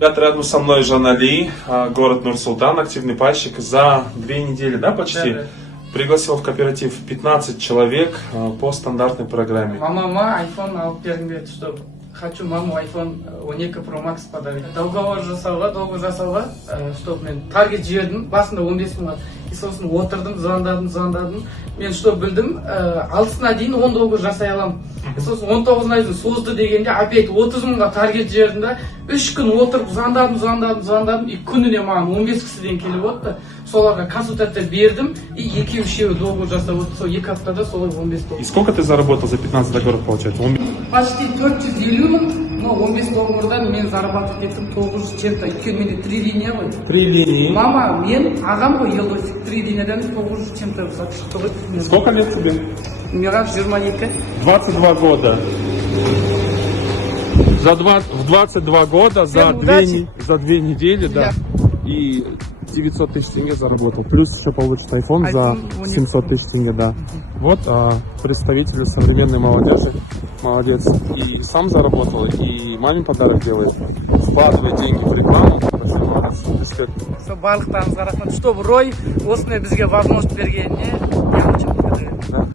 Рядом со мной Жанали, город Нур-Султан, активный пайщик. За 2 недели, да, почти? Да. Пригласил в кооператив 15 человек по стандартной программе. Мама iPhone алып бергім келеді, что хочу маму iPhone 12 Pro Max подарить. Договор жасауға, чтобы мен таргет жібердім, басында 15 мыңға. И сосын отырдым, звондадым. Мен что білдім, алтысына дейін 19 жасай аламын. Сосын 19-ына дейін созды дегенде опять 30 мыңға таргет жібердім да, 3 күн отырып звондадым, и күніне маған 15 кісіден келіп отты. Соларға консультация бердім, и екеу-үшеуі договор жасап отты. Сол 2 аптада солай 15 договор. И сколько ты заработал за 15 договоров, получается? Почти 450 мың, но 15 договордан мен зарабатывать еттім 900 чем-то. Өйткені менде 3 линия ғой. 3 линии. Мама, мен ағам ғой елдосик, 3 линиядан 900 чем-то шықты ғой. Сколько лет тебе? Маған 22. 22 года. В 22 года за 2 недели, да. И 900 тысяч тенге заработал. Плюс еще получит iPhone за 700 тысяч тенге, да. Вот представитель современной молодежи. Молодец. И сам заработал, и маме подарок делает. Вкладывает деньги в рекламу. Большой молодец. Сол барлықтарыңызға рахмет. Чтобы Рой осындай бізге возможность бергеніне